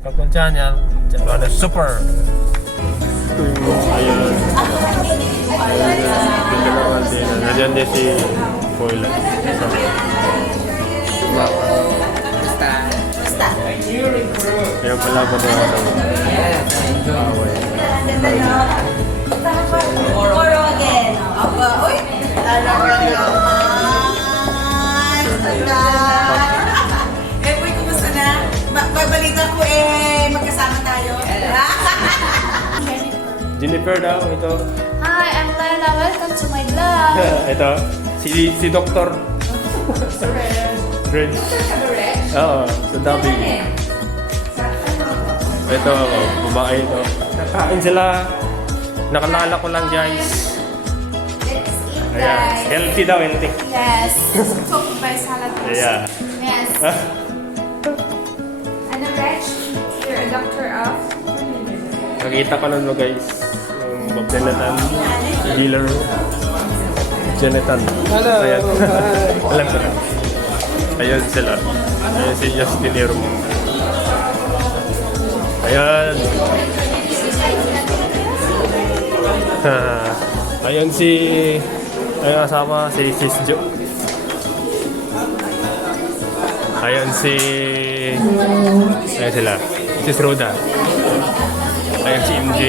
Kapag channel, channel super. Ayun. Nandiyan din si Poylan. Kaya pala ba na Tomorrow again. Uy! Talaga naman. Uy, kumusta na? Babalikan ko magkasama tayo. Jennifer daw, ito. Hi, I'm Lana. Welcome to my vlog. Ito, si Dr. Reg. Oo, sa dubbing. Ito, babae ito. Nakain sila. Nakalala ko lang guys. Let's eat, Ayan. guys. Healthy daw, healthy. Yes. Cook by salad. Yeah. Yes. Ano, Reg? You're a doctor of? Nakita ko nun guys. Yung Bob Jonathan. Healer. Jonathan. Hello. Ayan. Alam ko na. Ayan sila. Ayan si Justin Irmo. Ayan. Ayan si... Ayan kasama si Sis Jo. Ayan si... Ayan sila. Sis Roda. Ayan si MJ.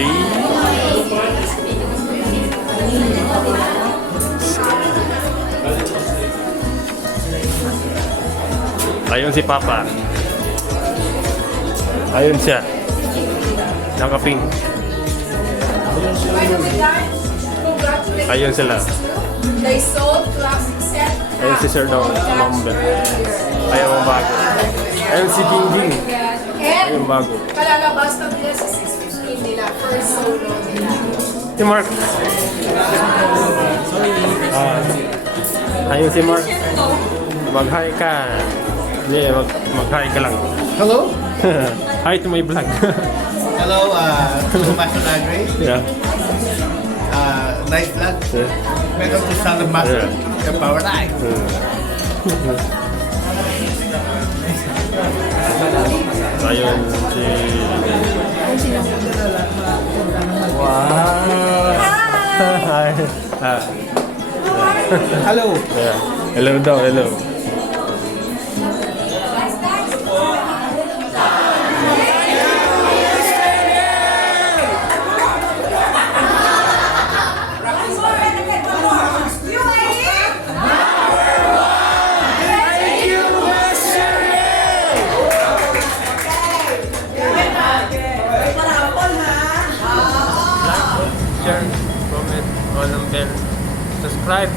Ayun si Papa. Ayun siya. Nakaping. Ayun sila. They sold classic set. Ayun si Sir Dawn. Mambel. Ayun ang bago. Ayun si Ding Ding. Ayun bago. Kalalabas na nila sa 6:15 nila. First solo nila. Si Mark. Ayun si Mark. Mag-hi ka. Hindi, mag-hi ka lang. Hello? Hi to my vlog. Hello, Pastor Andre. Yeah. Nice vlog. Welcome to Sound of Master. Your power life. Ayun si... Wow! Hi! Hello. Yeah. Hello daw, hello. Share, comment, on ang bell, subscribe.